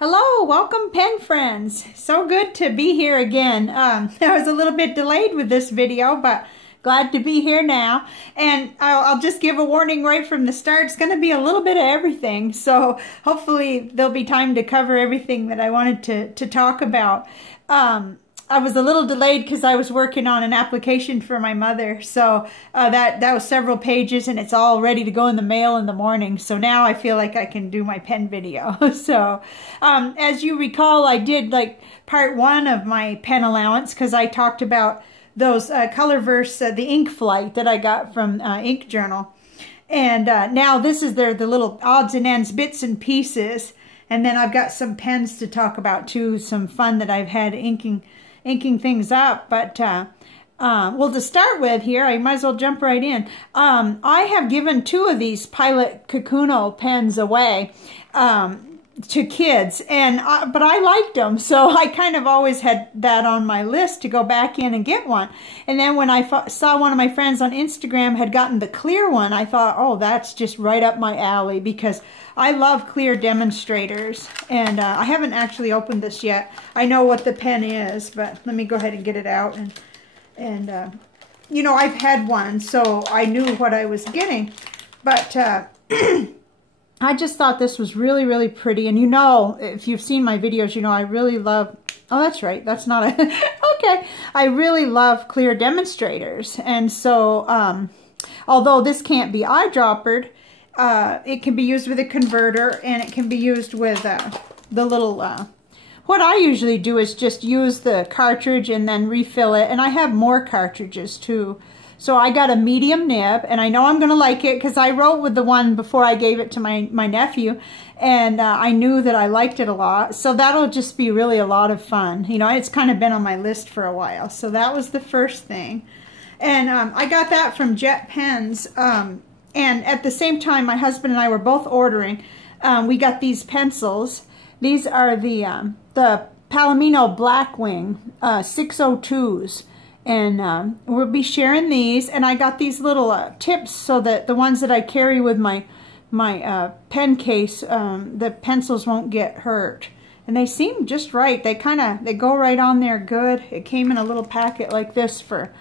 Hello, welcome pen friends. So good to be here again. I was a little bit delayed with this video, but glad to be here now. And I'll just give a warning right from the start. It's going to be a little bit of everything. So hopefully there'll be time to cover everything that I wanted to talk about. I was a little delayed because I was working on an application for my mother. So that was several pages and it's all ready to go in the mail in the morning. So now I feel like I can do my pen video. So as you recall, I did like part 1 of my pen allowance because I talked about those Colorverse, the ink flight that I got from Ink Journal. And now this is the little odds and ends, bits and pieces. And then I've got some pens to talk about too, some fun that I've had inking things up. But well, to start with here, I might as well jump right in. I have given 2 of these Pilot Kakuno pens away to kids, and but I liked them, so I kind of always had that on my list to go back in and get one. And then when I saw one of my friends on Instagram had gotten the clear one, I thought, oh, that's just right up my alley, because I love clear demonstrators. And I haven't actually opened this yet. I know what the pen is, but let me go ahead and get it out. And you know, I've had one, so I knew what I was getting. But I just thought this was really, really pretty. And you know, if you've seen my videos, you know I really love, oh, that's right, that's not a, okay. I really love clear demonstrators. And so, although this can't be eyedroppered, it can be used with a converter, and it can be used with the little, what I usually do is just use the cartridge and then refill it. And I have more cartridges too. So I got a medium nib, and I know I'm going to like it because I wrote with the one before I gave it to my nephew, and I knew that I liked it a lot. So that'll just be really a lot of fun. You know, it's kind of been on my list for a while. So that was the first thing. And I got that from Jetpens. And at the same time, my husband and I were both ordering. We got these pencils. These are the Palomino Blackwing 602s. And we'll be sharing these. And I got these little tips so that the ones that I carry with my pen case, the pencils won't get hurt. And they seem just right. They go right on there good. It came in a little packet like this for,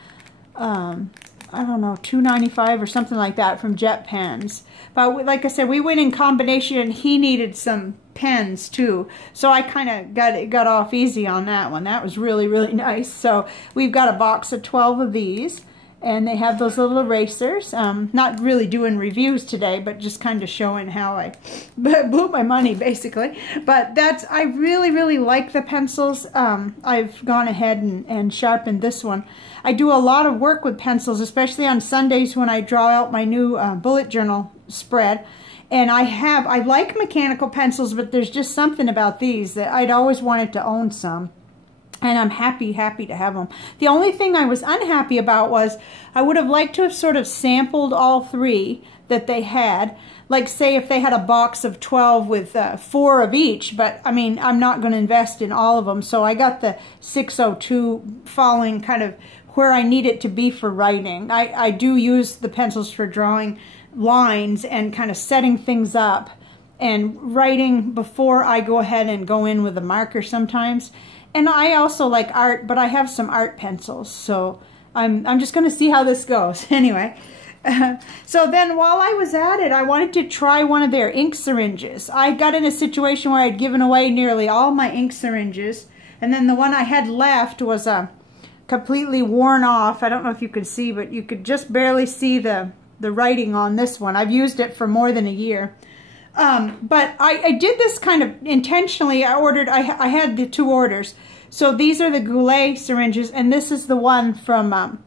I don't know, $2.95 or something like that from Jetpens. But like I said, we went in combination, and he needed some pens too. So I kind of got off easy on that one. That was really, really nice. So we've got a box of 12 of these, and they have those little erasers. Not really doing reviews today, but just kind of showing how I blew my money, basically. But I really, really like the pencils. I've gone ahead and sharpened this one. I do a lot of work with pencils, especially on Sundays when I draw out my new bullet journal spread. And I like mechanical pencils, but there's just something about these that I'd always wanted to own some. And I'm happy to have them. The only thing I was unhappy about was I would have liked to have sort of sampled all 3 that they had. Like, say, if they had a box of 12 with 4 of each. But, I mean, I'm not going to invest in all of them. So I got the 602 falling kind of where I need it to be for writing. I do use the pencils for drawing lines and kind of setting things up and writing before I go ahead and go in with a marker sometimes. And I also like art, but I have some art pencils, so I'm just going to see how this goes. Anyway, so then while I was at it, I wanted to try one of their ink syringes. I got in a situation where I'd given away nearly all my ink syringes, and then the one I had left was completely worn off. I don't know if you could see, but you could just barely see the writing on this one. I've used it for more than a year. But I did this kind of intentionally. I had the 2 orders. So these are the Goulet syringes, and this is the one from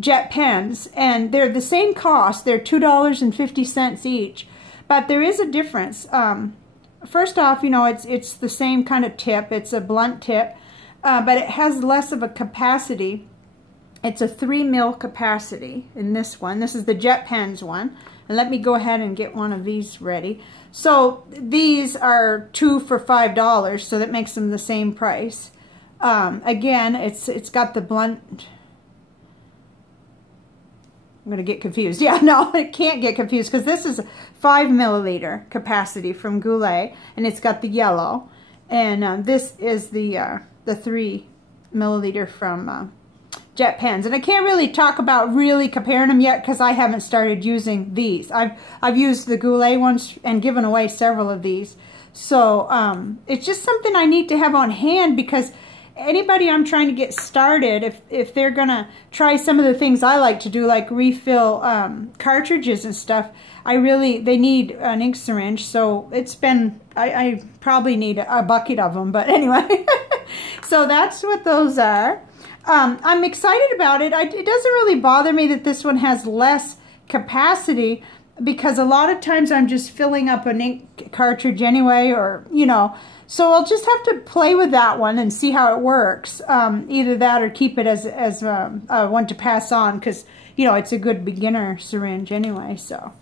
Jetpens. And they're the same cost. They're $2.50 each. But there is a difference. First off, you know, it's the same kind of tip. It's a blunt tip. But it has less of a capacity. It's a 3 mil capacity in this one. This is the Jetpens one. And let me go ahead and get one of these ready. So these are 2 for $5, so that makes them the same price. Again, it's got the blunt. I'm going to get confused. Yeah, no, I can't get confused because this is a 5 milliliter capacity from Goulet, and it's got the yellow. And this is the 3 milliliter from Jetpens. And I can't really talk about really comparing them yet because I haven't started using these. I've used the Goulet ones and given away several of these. So it's just something I need to have on hand because anybody I'm trying to get started, if they're going to try some of the things I like to do, like refill cartridges and stuff, they need an ink syringe. So it's been, I probably need a bucket of them. But anyway, so that's what those are. I'm excited about it. It doesn't really bother me that this one has less capacity because a lot of times I'm just filling up an ink cartridge anyway, or, you know, so I'll just have to play with that one and see how it works. Either that or keep it as one to pass on because, you know, it's a good beginner syringe anyway. So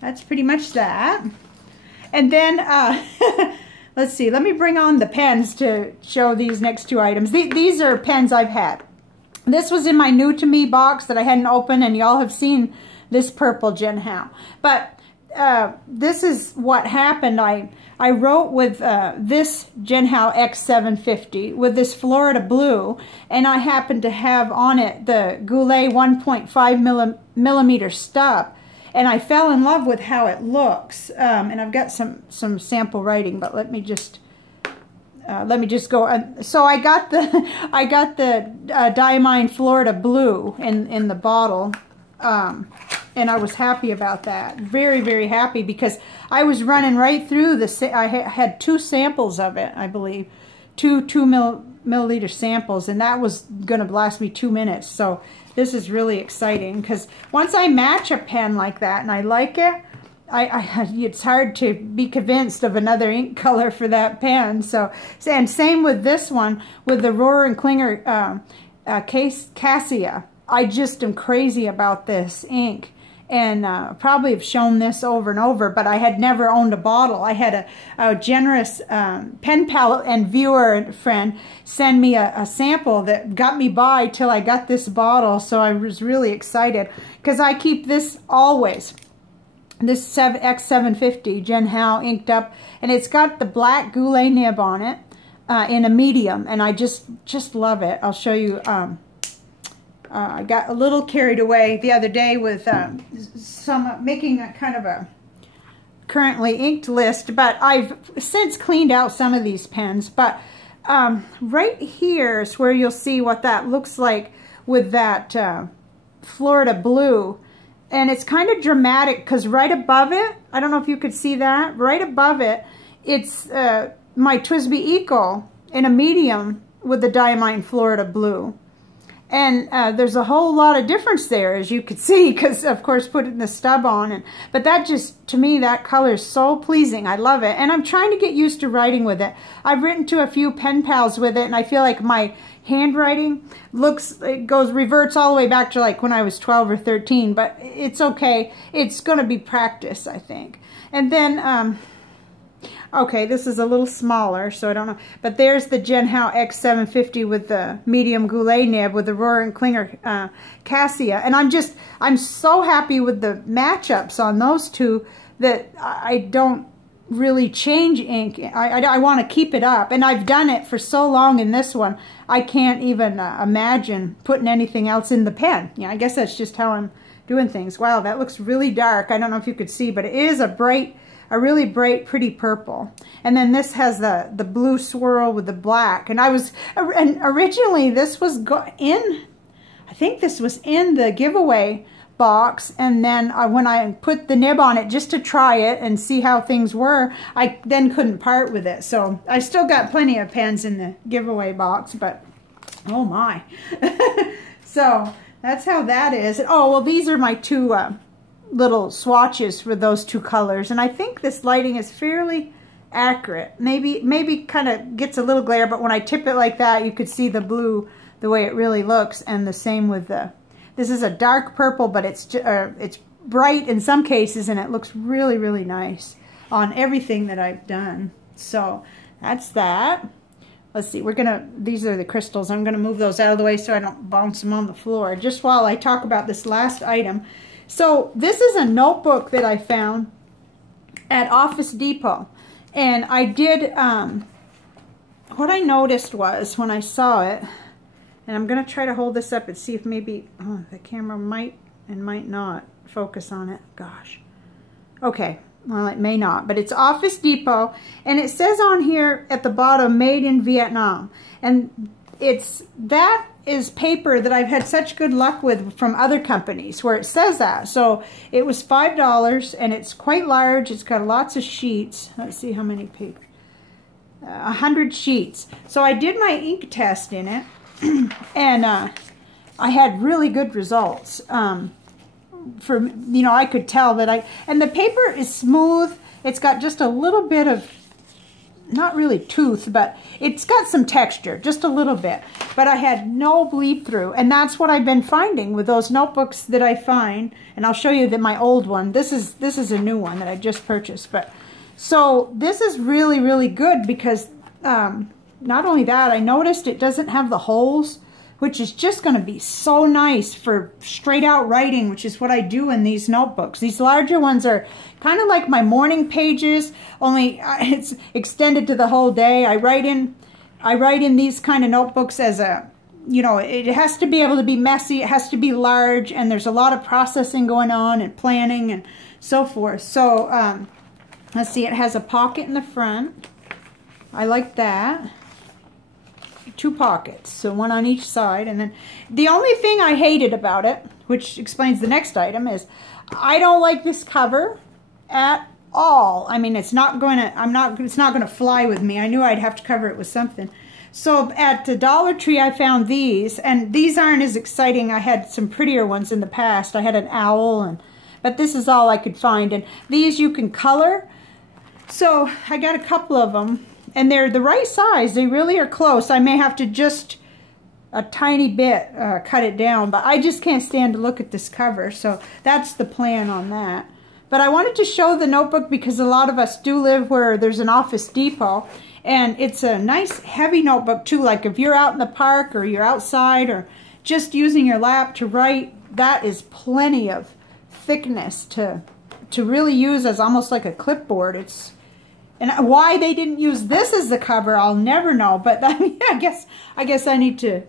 that's pretty much that. And then, let's see, let me bring on the pens to show these next 2 items. These are pens I've had. This was in my new to me box that I hadn't opened, and y'all have seen this purple Jinhao. But this is what happened. I wrote with this Jinhao X750 with this Florida blue, and I happened to have on it the Goulet 1.5 millimeter stub. And I fell in love with how it looks. And I've got some sample writing, but let me just go. So I got the Diamine Florida blue in the bottle, and I was happy about that. Very, very happy because I was running right through I had 2 samples of it, I believe, 2 milliliter samples, and that was going to last me 2 minutes. So this is really exciting because once I match a pen like that and I like it, it's hard to be convinced of another ink color for that pen. So, and same with this one with the Rohrer and Klingner Cassia. I just am crazy about this ink. And probably have shown this over and over, but I had never owned a bottle. I had a generous pen pal and viewer friend send me a sample that got me by till I got this bottle, so I was really excited because I keep this always. This X750 Jinhao inked up, and it's got the black Goulet nib on it in a medium, and I just love it. I'll show you. I got a little carried away the other day with making a kind of a currently inked list, but I've since cleaned out some of these pens. But right here is where you'll see what that looks like with that Florida blue. And it's kind of dramatic because right above it, I don't know if you could see that, right above it, it's my TWSBI Eco in a medium with the Diamine Florida blue. And there's a whole lot of difference there, as you could see, because, of course, putting the stub on. But that just, to me, that color is so pleasing. I love it. And I'm trying to get used to writing with it. I've written to a few pen pals with it, and I feel like my handwriting reverts all the way back to like when I was 12 or 13. But it's okay. It's going to be practice, I think. And then... okay, this is a little smaller, so I don't know. But there's the Jinhao X750 with the medium Goulet nib with the Rohrer and Klingner Cassia. And I'm so happy with the matchups on those two that I don't really change ink. I want to keep it up. And I've done it for so long in this one, I can't even imagine putting anything else in the pen. Yeah, I guess that's just how I'm doing things. Wow, that looks really dark. I don't know if you could see, but it is a really bright, pretty purple. And then this has the blue swirl with the black. And originally this was I think this was in the giveaway box. And then when I put the nib on it just to try it and see how things were, I then couldn't part with it. So I still got plenty of pens in the giveaway box, but oh my. So that's how that is. Oh, well, these are my 2 little swatches for those 2 colors, and I think this lighting is fairly accurate. Maybe kind of gets a little glare, but when I tip it like that, you could see the blue the way it really looks. And the same with this is a dark purple, but it's bright in some cases, and it looks really, really nice on everything that I've done. So that's that. Let's see, these are the crystals. I'm gonna move those out of the way so I don't bounce them on the floor, just while I talk about this last item. So this is a notebook that I found at Office Depot, and I did what I noticed was when I saw it, and I'm going to try to hold this up and see if maybe the camera might and might not focus on it. Gosh. Okay, well, it may not, but it's Office Depot, and it says on here at the bottom, made in Vietnam. And that is paper that I've had such good luck with from other companies where it says that. So it was $5, and it's quite large. It's got lots of sheets. Let's see how many paper. 100 sheets. So I did my ink test in it, and I had really good results. I could tell that and the paper is smooth. It's got just a little bit of, not really tooth, but it's got some texture, just a little bit. But I had no bleed through, and that's what I've been finding with those notebooks that I find. And I'll show you that my old one. This is a new one that I just purchased. But so this is really, really good because not only that, I noticed it doesn't have the holes, which is just going to be so nice for straight out writing, which is what I do in these notebooks. These larger ones are kind of like my morning pages, only it's extended to the whole day. I write in these kind of notebooks as a, it has to be able to be messy, it has to be large, and there's a lot of processing going on and planning and so forth. So let's see, it has a pocket in the front. I like that. 2 pockets, so one on each side. And then the only thing I hated about it, which explains the next item, is I don't like this cover at all. I mean, it's not going to fly with me. I knew I'd have to cover it with something. So at the Dollar Tree I found these, and these aren't as exciting. I had some prettier ones in the past. I had an owl, but this is all I could find. And these you can color. So I got a couple of them. And they're the right size. They really are close. I may have to just a tiny bit cut it down, but I just can't stand to look at this cover. So that's the plan on that. But I wanted to show the notebook because a lot of us do live where there's an Office Depot. And it's a nice heavy notebook too. Like if you're out in the park or you're outside or just using your lap to write, that is plenty of thickness to really use as almost like a clipboard. And why they didn't use this as the cover, I'll never know. But I mean, I guess I need to.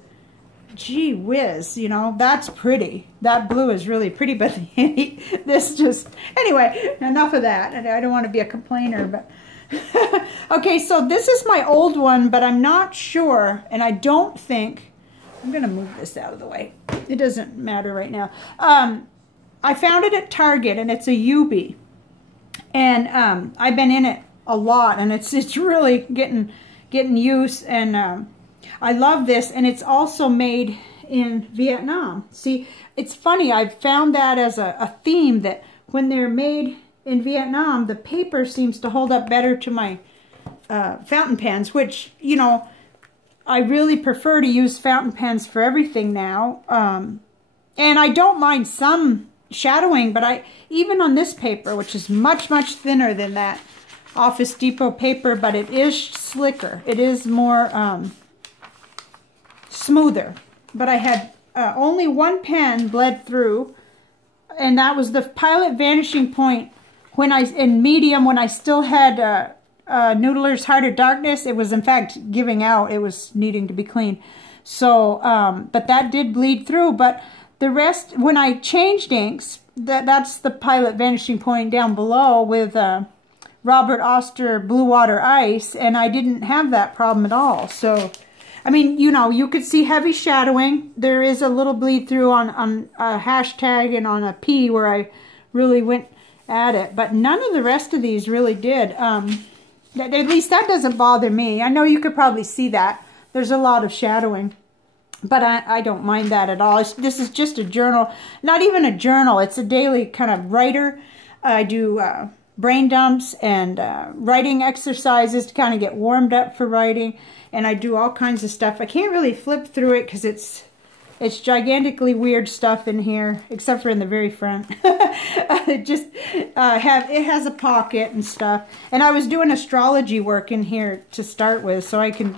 Gee whiz, that's pretty. That blue is really pretty, but this just. Anyway, enough of that. And I don't want to be a complainer, but. Okay, so this is my old one, but I'm not sure, and I don't think. I'm gonna move this out of the way. It doesn't matter right now. I found it at Target, and it's a UB, and I've been in it a lot, and it's really getting use, and I love this, and it's also made in Vietnam. See, it's funny, I've found that as a theme, that when they're made in Vietnam, the paper seems to hold up better to my fountain pens, which, I really prefer to use fountain pens for everything now, and I don't mind some shadowing, but even on this paper, which is much, much thinner than that Office Depot paper, but it is slicker. It is more smoother. But I had only one pen bled through, and that was the Pilot Vanishing Point in medium when I still had Noodler's Heart of Darkness. It was in fact giving out. It was needing to be cleaned. So, but that did bleed through. But the rest, when I changed inks, that's the Pilot Vanishing Point down below with Robert Oster Blue Water Ice, and I didn't have that problem at all. So, I mean, you could see heavy shadowing. There is a little bleed through on a hashtag and on a P where I really went at it, but none of the rest of these really did. At least that doesn't bother me. I know you could probably see that. There's a lot of shadowing, but I don't mind that at all. This is just a journal, not even a journal. It's a daily kind of writer. I do brain dumps and writing exercises to kind of get warmed up for writing, and I do all kinds of stuff. I can't really flip through it because it's gigantically weird stuff in here, except for in the very front. It has a pocket and stuff, and I was doing astrology work in here to start with, so I can,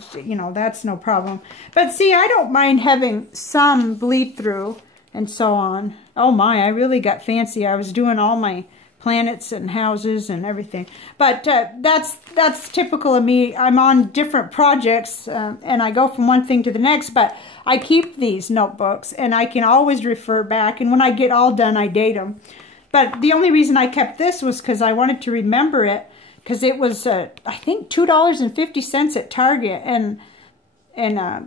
that's no problem. But see, I don't mind having some bleed through and so on. Oh my, I really got fancy. I was doing all my planets and houses and everything. But that's typical of me. I'm on different projects and I go from one thing to the next, but I keep these notebooks and I can always refer back, and when I get all done I date them. But the only reason I kept this was because I wanted to remember it, because it was I think $2.50 at Target, and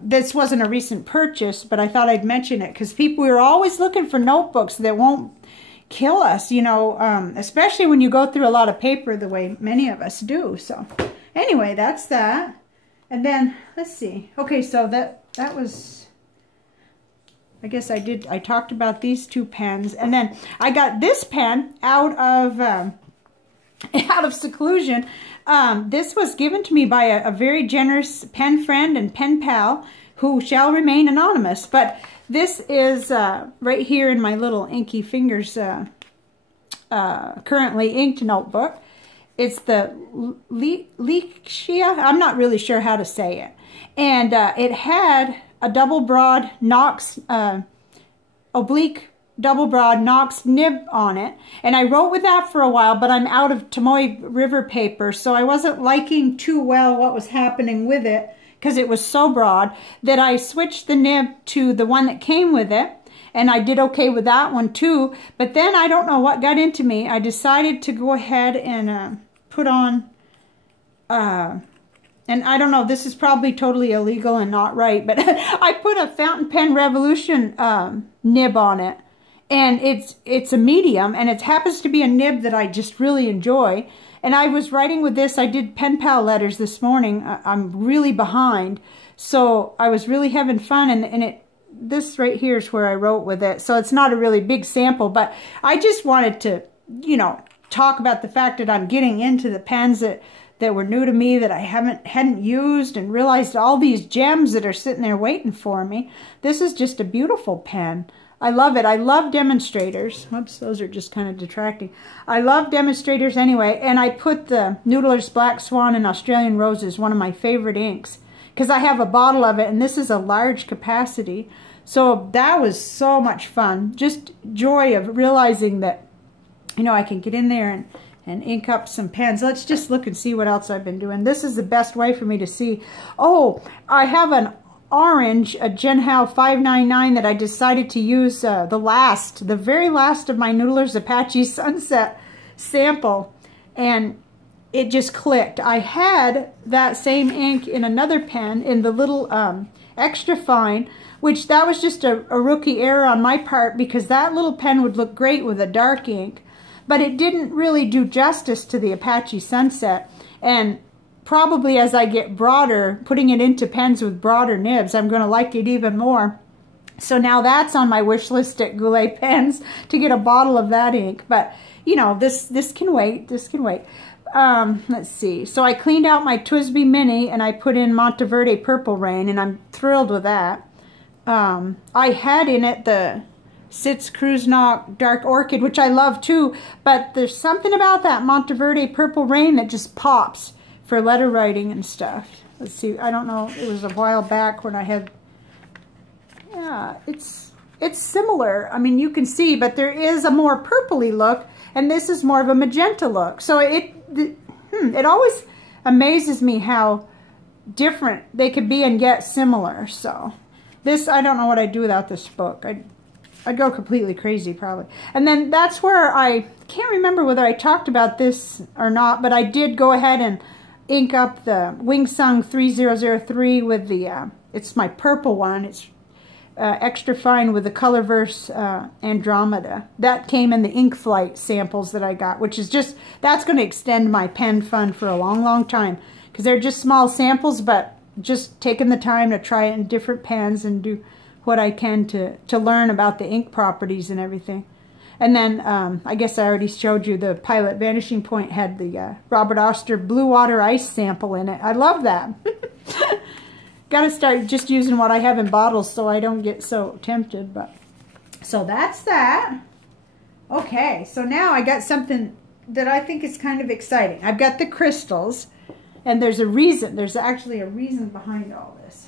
this wasn't a recent purchase, but I thought I'd mention it because we're always looking for notebooks that won't kill us, you know, especially when you go through a lot of paper the way many of us do. So anyway, that's that. And then let's see. Okay, so that was, I guess I talked about these two pens, and then I got this pen out of seclusion. This was given to me by a very generous pen friend and pen pal who shall remain anonymous. But this is right here in my little inky fingers currently inked notebook. It's the Lychia. I'm not really sure how to say it. And it had a double broad Knox, oblique double broad Knox nib on it. And I wrote with that for a while, but I'm out of Tomoe River paper, so I wasn't liking too well what was happening with it, because it was so broad that I switched the nib to the one that came with it, and I did okay with that one too. But then I don't know what got into me. I decided to go ahead and put on, and I don't know, this is probably totally illegal and not right, but I put a Fountain Pen Revolution nib on it, and it's a medium, and it happens to be a nib that I just really enjoy. And I was writing with this. I did pen pal letters this morning. I'm really behind, so I was really having fun. And this right here is where I wrote with it. So it's not a really big sample, but I just wanted to, you know, talk about the fact that I'm getting into the pens that were new to me, that I hadn't used, and realized all these gems that are sitting there waiting for me. This is just a beautiful pen. I love it. I love demonstrators. Oops, those are just kind of detracting. I love demonstrators anyway, and I put the Noodler's Black Swan and Australian Roses, one of my favorite inks, because I have a bottle of it, and this is a large capacity. So that was so much fun. Just joy of realizing that, you know, I can get in there and ink up some pens. Let's just look and see what else I've been doing. This is the best way for me to see. Oh, I have an orange, a Genhao 599 that I decided to use the very last of my Noodler's Apache Sunset sample, and it just clicked. I had that same ink in another pen in the little extra fine, which that was just a rookie error on my part, because that little pen would look great with a dark ink, but it didn't really do justice to the Apache Sunset. And probably as I get broader, putting it into pens with broader nibs, I'm going to like it even more. So now that's on my wish list at Goulet Pens, to get a bottle of that ink. But, you know, this can wait. This can wait. Let's see. So I cleaned out my Twisby Mini, and I put in Monteverde Purple Rain, and I'm thrilled with that. I had in it the Sitz Kruznock Dark Orchid, which I love too, but there's something about that Monteverde Purple Rain that just pops for letter writing and stuff. Let's see, I don't know, it was a while back when I had, yeah, it's similar. I mean, you can see, but there is a more purpley look, and this is more of a magenta look. So it always amazes me how different they could be and yet similar. So this, I don't know what I'd do without this book. I'd go completely crazy probably. And then that's where I can't remember whether I talked about this or not, but I did go ahead and ink up the Wing Sung 3003 with the, it's my purple one. It's extra fine with the Colorverse Andromeda. That came in the Ink Flight samples that I got, which is just, that's going to extend my pen fun for a long, long time, because they're just small samples, but just taking the time to try it in different pens and do what I can to learn about the ink properties and everything. And then I guess I already showed you the Pilot Vanishing Point had the Robert Oster Blue Water Ice sample in it. I love that. Got to start just using what I have in bottles so I don't get so tempted. But so that's that. Okay, so now I got something that I think is kind of exciting. I've got the crystals, and there's a reason. There's actually a reason behind all this.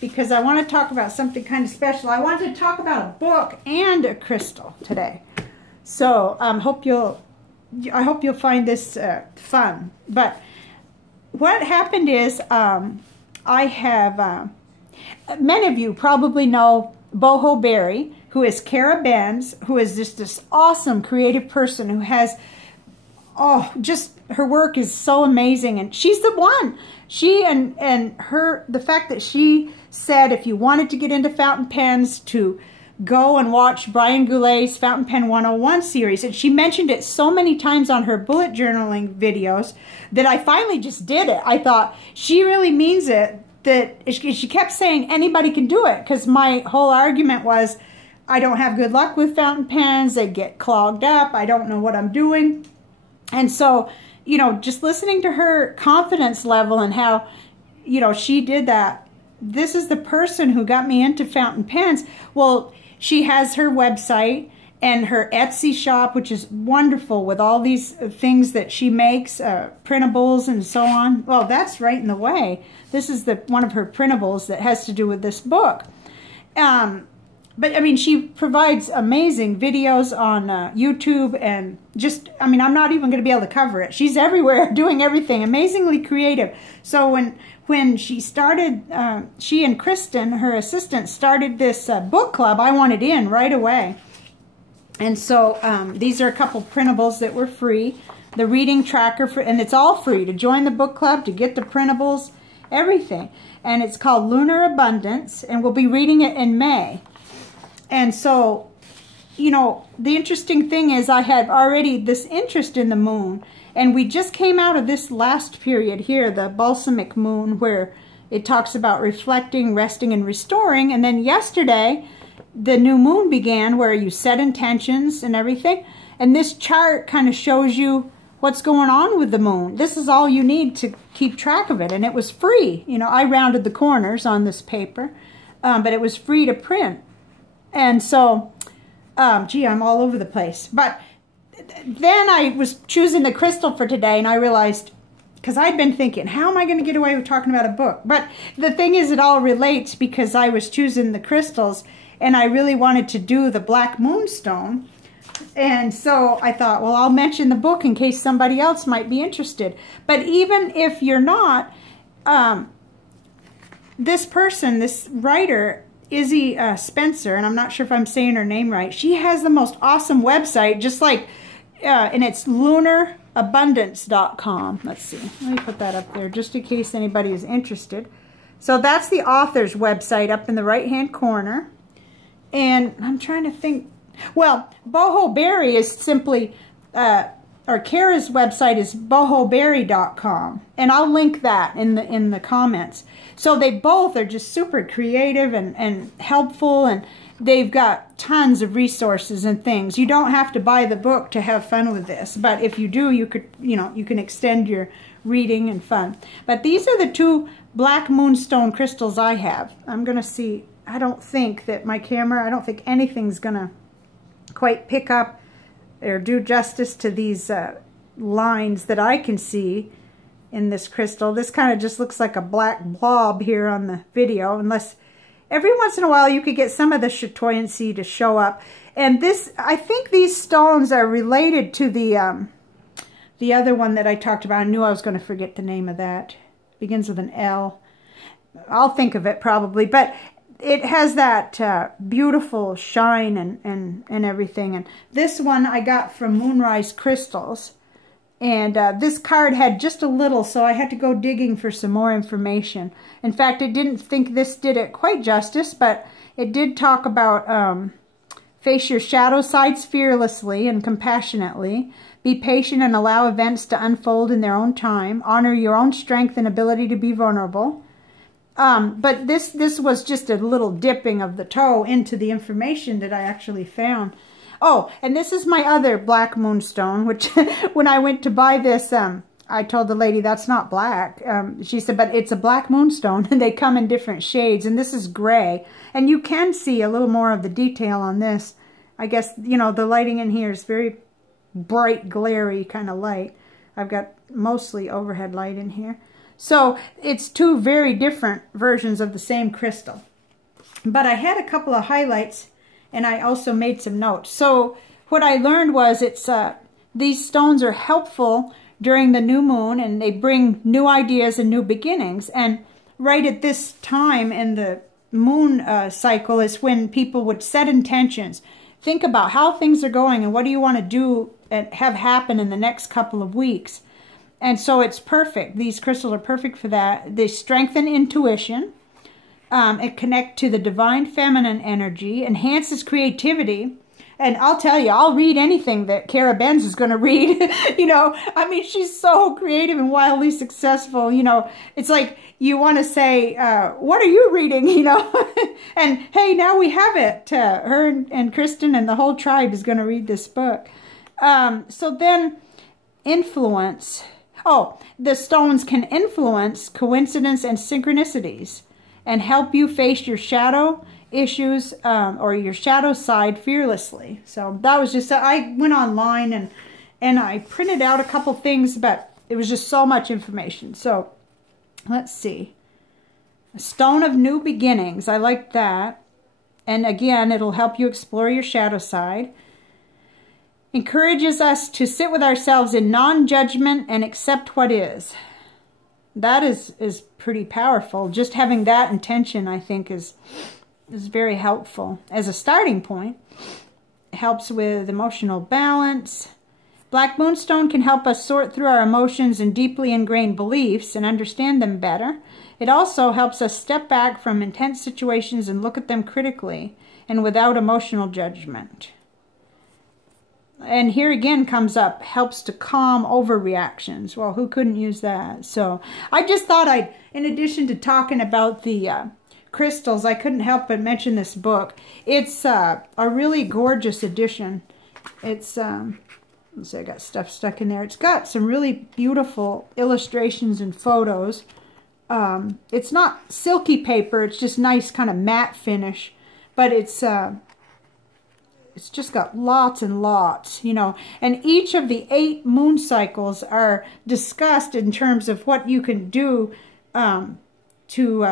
Because I want to talk about something kind of special. I want to talk about a book and a crystal today. So hope you'll I hope you'll find this fun. But what happened is I have, many of you probably know Boho Berry, who is Kara Benz, who is just this awesome creative person who has, oh, just her work is so amazing. And she's the one. She and the fact that she said if you wanted to get into fountain pens to go and watch Brian Goulet's Fountain Pen 101 series. And she mentioned it so many times on her bullet journaling videos that I finally just did it. I thought, she really means it. That she kept saying anybody can do it, because my whole argument was I don't have good luck with fountain pens. They get clogged up. I don't know what I'm doing. And so, you know, just listening to her confidence level and how, you know, she did that. This is the person who got me into fountain pens. Well, she has her website and her Etsy shop, which is wonderful with all these things that she makes, printables and so on. Well, that's right in the way. This is one of her printables that has to do with this book. But, I mean, she provides amazing videos on YouTube and just, I mean, I'm not even going to be able to cover it. She's everywhere doing everything, amazingly creative. So when she started, she and Kristen, her assistant, started this book club, I wanted in right away. And so these are a couple printables that were free. The reading tracker, and it's all free to join the book club, to get the printables, everything. And it's called Lunar Abundance, and we'll be reading it in May. And so, you know, the interesting thing is I had already this interest in the moon, and we just came out of this last period here, the balsamic moon, where it talks about reflecting, resting, and restoring. And then yesterday, the new moon began, where you set intentions and everything. And this chart kind of shows you what's going on with the moon. This is all you need to keep track of it. And it was free. You know, I rounded the corners on this paper, but it was free to print. And so, gee, I'm all over the place. But then I was choosing the crystal for today, and I realized, because I'd been thinking, how am I going to get away with talking about a book? But the thing is, it all relates, because I was choosing the crystals, and I really wanted to do the Black Moonstone. And so I thought, well, I'll mention the book in case somebody else might be interested. But even if you're not, this person, this writer, Izzy Spencer, and I'm not sure if I'm saying her name right, she has the most awesome website, just like, and it's lunarabundance.com. Let's see, let me put that up there just in case anybody is interested. So that's the author's website up in the right-hand corner. And I'm trying to think, well, Boho Berry is simply, or Kara's website is bohoberry.com, and I'll link that in the comments. So they both are just super creative and helpful, and they've got tons of resources and things. You don't have to buy the book to have fun with this, but if you do, you could, you know, you can extend your reading and fun. But these are the two Black Moonstone crystals I have. I'm gonna see. I don't think that my camera, I don't think anything's gonna quite pick up or do justice to these lines that I can see in this crystal. This kind of just looks like a black blob here on the video, unless every once in a while you could get some of the chatoyancy to show up. And this, I think these stones are related to the other one that I talked about. I knew I was going to forget the name of that. Begins with an L. I'll think of it probably, but it has that beautiful shine and everything. And this one I got from Moonrise Crystals. And this card had just a little, so I had to go digging for some more information. In fact, I didn't think this did it quite justice, but it did talk about face your shadow sides fearlessly and compassionately. Be patient and allow events to unfold in their own time. Honor your own strength and ability to be vulnerable. But this was just a little dipping of the toe into the information that I actually found. Oh, and this is my other Black Moonstone, which when I went to buy this, I told the lady that's not black. She said, but it's a Black Moonstone, and they come in different shades, and this is gray. And you can see a little more of the detail on this. I guess, you know, the lighting in here is very bright, glary kind of light. I've got mostly overhead light in here. So it's two very different versions of the same crystal. But I had a couple of highlights, and I also made some notes. So what I learned was it's these stones are helpful during the new moon, and they bring new ideas and new beginnings. And right at this time in the moon cycle is when people would set intentions. Think about how things are going and what do you want to do and have happen in the next couple of weeks. And so it's perfect. These crystals are perfect for that. They strengthen intuition. It connects to the divine feminine energy, enhances creativity. And I'll tell you, I'll read anything that Kara Benz is going to read. You know, I mean, she's so creative and wildly successful. You know, it's like you want to say, what are you reading? You know, and hey, now we have it. Her and Kristen and the whole tribe is going to read this book. So then influence. Oh, the stones can influence coincidence and synchronicities and help you face your shadow issues or your shadow side fearlessly. So that was just, I went online and I printed out a couple things, but it was just so much information. So let's see. A stone of new beginnings. I like that. And again, it'll help you explore your shadow side. Encourages us to sit with ourselves in non-judgment and accept what is. That is pretty powerful. Just having that intention, I think, is very helpful as a starting point. It helps with emotional balance. Black Moonstone can help us sort through our emotions and deeply ingrained beliefs and understand them better. It also helps us step back from intense situations and look at them critically and without emotional judgment. And here again comes up, helps to calm overreactions. Well, who couldn't use that? So I just thought I'd, in addition to talking about the crystals, I couldn't help but mention this book. It's a really gorgeous edition. It's, let's see, I got stuff stuck in there. It's got some really beautiful illustrations and photos. It's not silky paper, it's just nice kind of matte finish, but it's just got lots and lots, you know, and each of the 8 moon cycles are discussed in terms of what you can do to